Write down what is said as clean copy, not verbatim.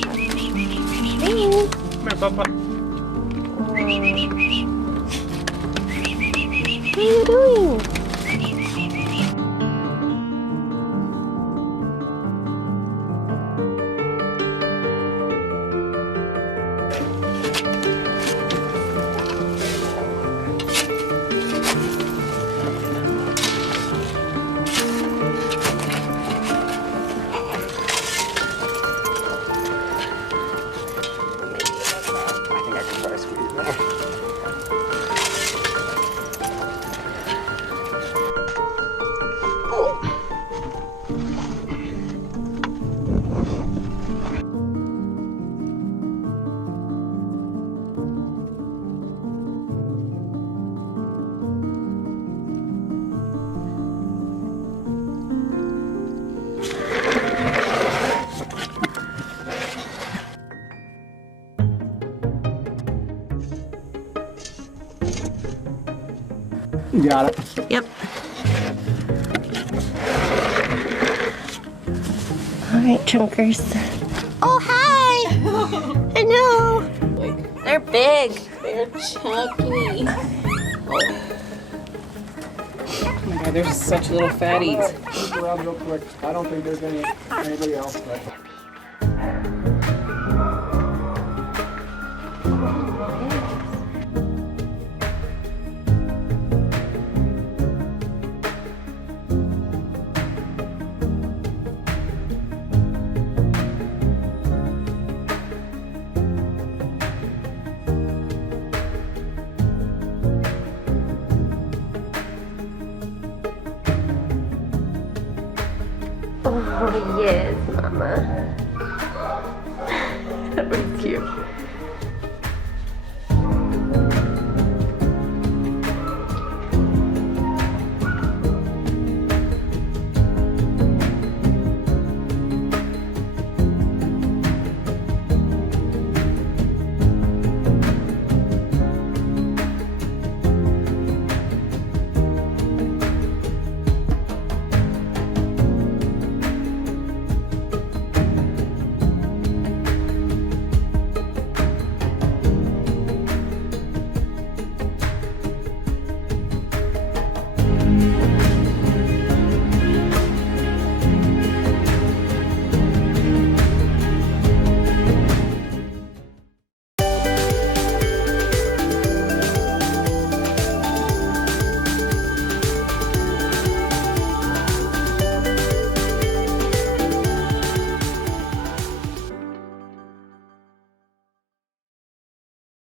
Come here, Papa. What are you doing? You got it. Yep. Alright, chunkers. Oh, hi! Hello! They're big. They're chunky. Oh my god, they're such little fatties. Look around real quick. I don't think there's anybody else. But... Oh, yes, Mama. That was cute.